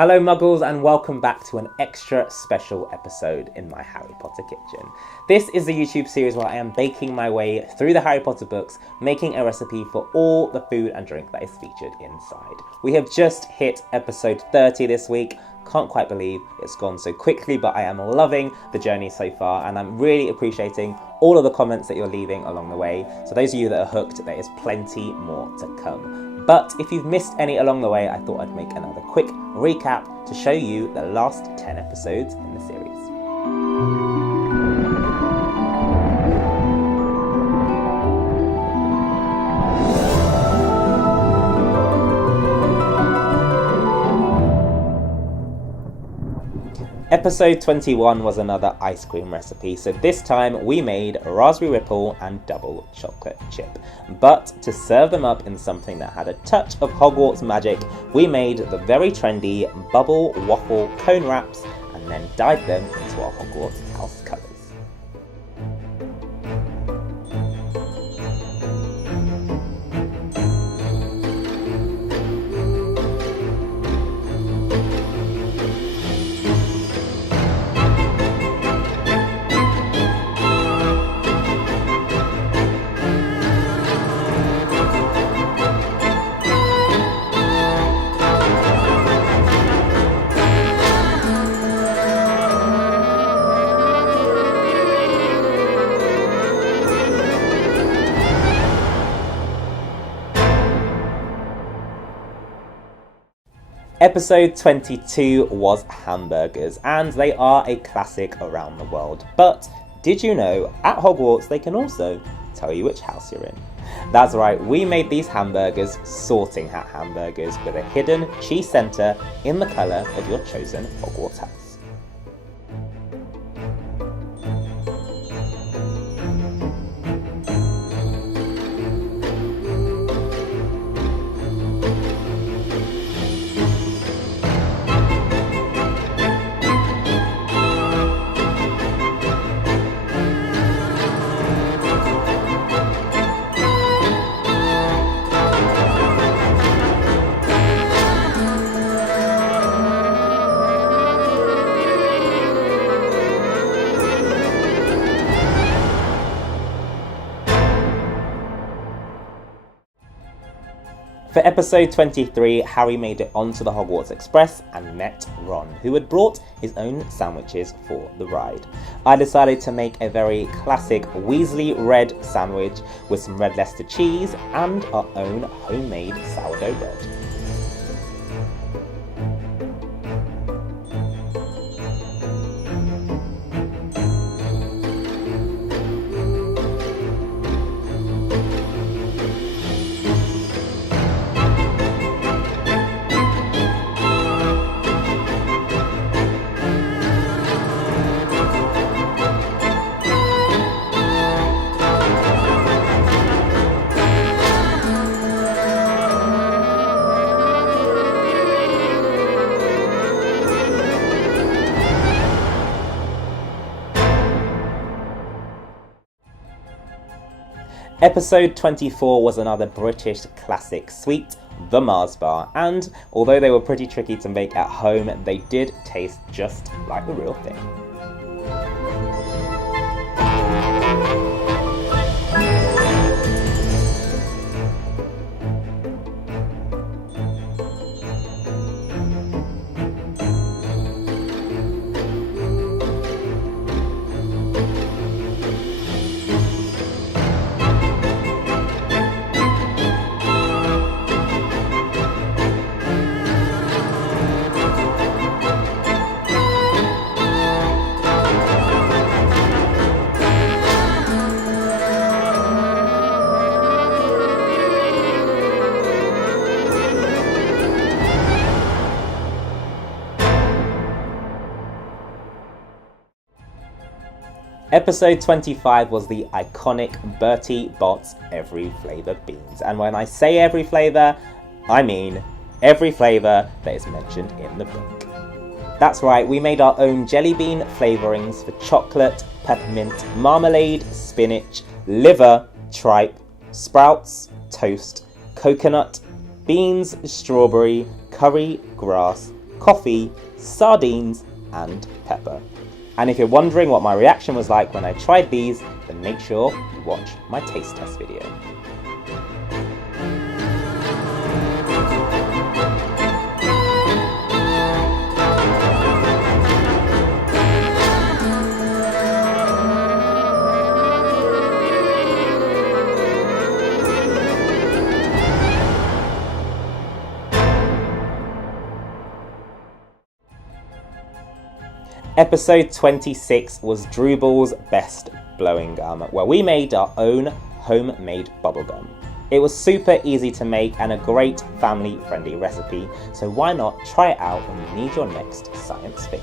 Hello Muggles and welcome back to an extra special episode in my Harry Potter kitchen. This is the YouTube series where I am baking my way through the Harry Potter books, making a recipe for all the food and drink that is featured inside. We have just hit episode 30 this week. Can't quite believe it's gone so quickly, but I am loving the journey so far and I'm really appreciating all of the comments that you're leaving along the way. So those of you that are hooked, there is plenty more to come. But if you've missed any along the way, I thought I'd make another quick recap to show you the last 10 episodes in the series. Episode 21 was another ice cream recipe, so this time we made raspberry ripple and double chocolate chip. But to serve them up in something that had a touch of Hogwarts magic, we made the very trendy bubble waffle cone wraps and then dyed them into our Hogwarts house colours. Episode 22 was hamburgers, and they are a classic around the world. But did you know, at Hogwarts they can also tell you which house you're in? That's right, we made these hamburgers sorting hat hamburgers with a hidden cheese centre in the colour of your chosen Hogwarts house. For episode 23, Harry made it onto the Hogwarts Express and met Ron, who had brought his own sandwiches for the ride. I decided to make a very classic Weasley red sandwich with some red Leicester cheese and our own homemade sourdough bread. Episode 24 was another British classic sweet, the Mars bar, and although they were pretty tricky to make at home, they did taste just like the real thing. Episode 25 was the iconic Bertie Bott's Every Flavour beans, and when I say every flavour, I mean every flavour that is mentioned in the book. That's right, we made our own jelly bean flavourings for chocolate, peppermint, marmalade, spinach, liver, tripe, sprouts, toast, coconut, beans, strawberry, curry, grass, coffee, sardines, and pepper. And if you're wondering what my reaction was like when I tried these, then make sure you watch my taste test video. Episode 26 was Drupal's Best Blowing Gum, where we made our own homemade bubblegum. It was super easy to make and a great family-friendly recipe, so why not try it out when you need your next science fix.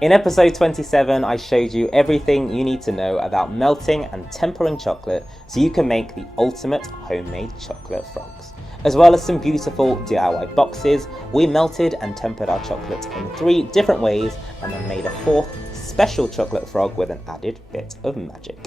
In episode 27, I showed you everything you need to know about melting and tempering chocolate so you can make the ultimate homemade chocolate frogs. As well as some beautiful DIY boxes, we melted and tempered our chocolate in 3 different ways and then made a 4th special chocolate frog with an added bit of magic.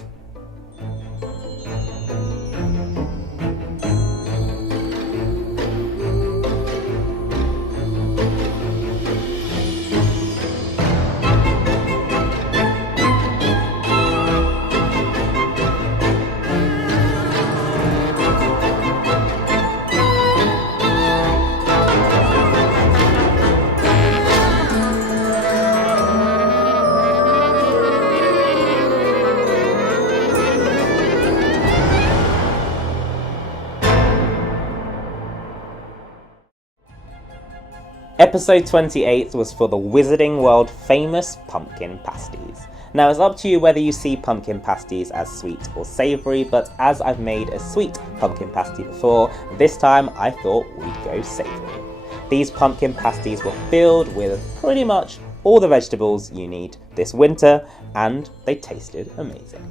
Episode 28 was for the Wizarding World famous pumpkin pasties. Now it's up to you whether you see pumpkin pasties as sweet or savoury, but as I've made a sweet pumpkin pasty before, this time I thought we'd go savoury. These pumpkin pasties were filled with pretty much all the vegetables you need this winter, and they tasted amazing.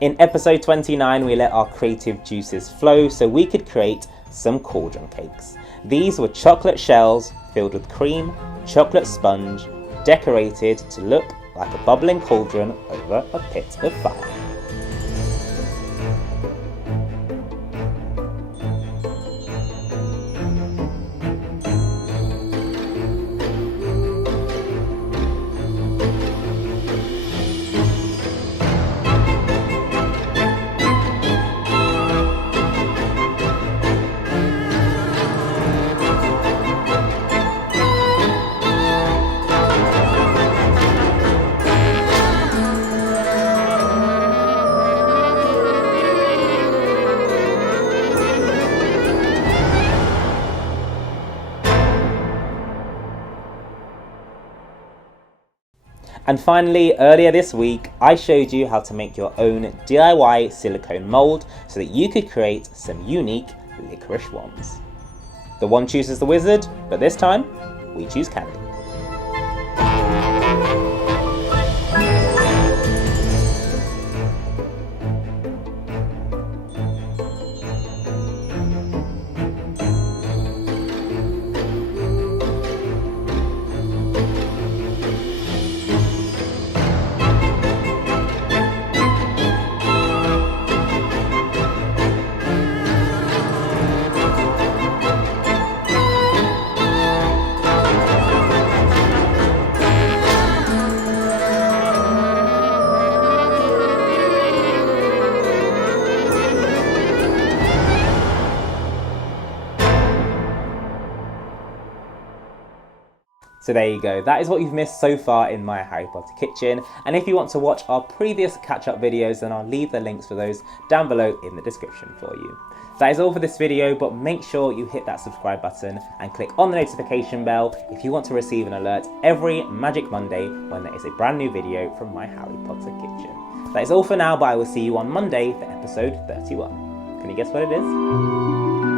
In episode 29, we let our creative juices flow so we could create some cauldron cakes. These were chocolate shells filled with cream, chocolate sponge, decorated to look like a bubbling cauldron over a pit of fire. And finally, earlier this week, I showed you how to make your own DIY silicone mold so that you could create some unique licorice wands. The one chooses the wizard, but this time, we choose candy. So there you go, that is what you've missed so far in my Harry Potter kitchen, and if you want to watch our previous catch-up videos, then I'll leave the links for those down below in the description for you. That is all for this video, but make sure you hit that subscribe button and click on the notification bell if you want to receive an alert every Magic Monday when there is a brand new video from my Harry Potter kitchen. That is all for now, but I will see you on Monday for episode 31. Can you guess what it is?